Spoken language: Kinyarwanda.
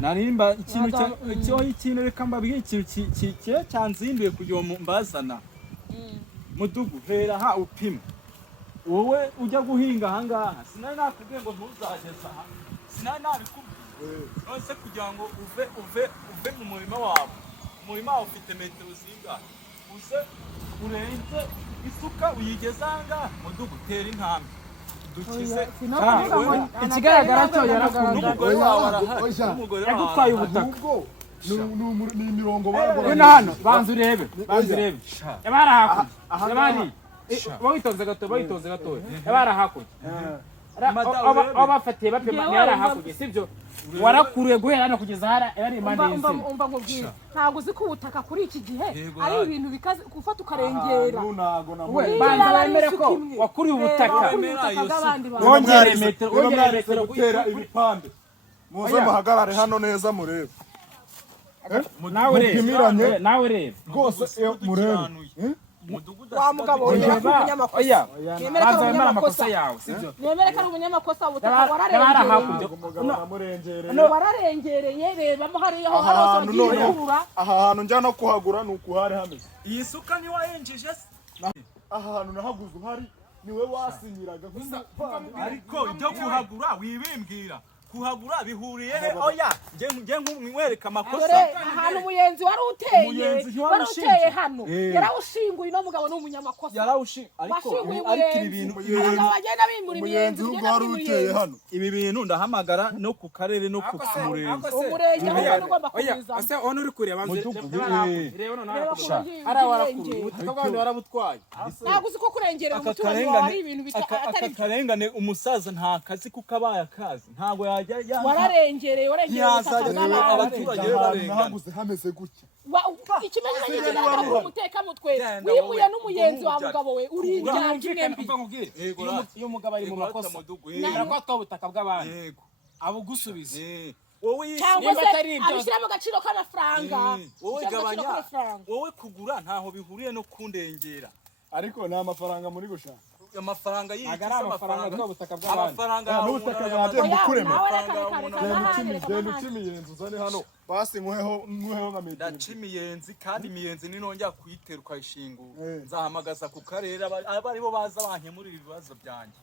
narimba ikintu reka mbabwiye ikintu cyanzinduye kugira ngo mbazana mudugu hera ha upima wowe ujya guhinga ahangaha sinari nakubwiye ngo ntuzageza aha sinari nabikubwiye nose kugira ngo uve mu murima wawe umurima wawe ufite metero zingahe uze urenze isuka uyigeza ahangaha mudugu tera intambwe dukize ikigaragara cyo yaragaragara n'umugore wawe arahari yagutwaye ubutaka ni imirongo baragora hano banza urebe yabara hakurya yabari bawitonze gato yabara hakurya abafatiye bapima yara hakurya sibyo warakuruye guhera hano kugeza hara yari impande y'isi umva nkubwira ntago uzi ko ubutaka kuri iki gihe ari ibintu bikaze gufata ukarengera we banza bemere ko wakuriye ubutaka wongere metero gutera ibipande muze muhagarare hano neza murebe nawe rebe rwose murebe wa mugabo oya banza bemere amakosa yawe sibyo nemere ko ari umunyamakosa ubutaka wararengereye rebamo hariya aho hose wagiye kurura aha hantu njya no kuhagura nukuhare hameze iyi suka ni wayenjeje aha hantu nahaguze uhari niwe wasinyiraga ariko ibyo kuhagura wibimbwira kuhagura bihuriye oya nge nkwereka amakosa ahantu umuyenzi wari uteye hano yarawushinguye no mugabo n'umunyamakosa ariko ibintu bagenda bimura imiyenzi wari uteye hano ibi bintu ndahamagara no ku karere no ku murenge ugomba kubiza ase ono uri kureba reba none ara warakuru ubutaka bwandi warabutwaye ntabwo uzi ko kurengera umuturage wawe ibintu bitari akarengane umusaza nta kazi kukabaye akazi ntabwo wararengereye abaturage nahaguze hameze gutya ikimenyetso kigaragara ko umutekano twe wimuye n'umuyenzi wa mugabo we uri injyana imwe iyo umugabo ari mu makosa nako twabutaka bw'abandi abo gusubiza cyangwa se abishyiramo agaciro k'amafaranga wowe kugura ntaho bihuriye no kundengera ariko nta mafaranga muri gushaka amafaranga y'iki amafaranga twabutaka bw'abandi n'ubutaka bwaje mukurema genda ucimiyenzi uzane hano basi nkweho nka metero ndacimiyenzi kandi imiyenzi ninongera kuyitera ukayishingura nzahamagaza ku karere abari bo baza bankemurira ibibazo byanjye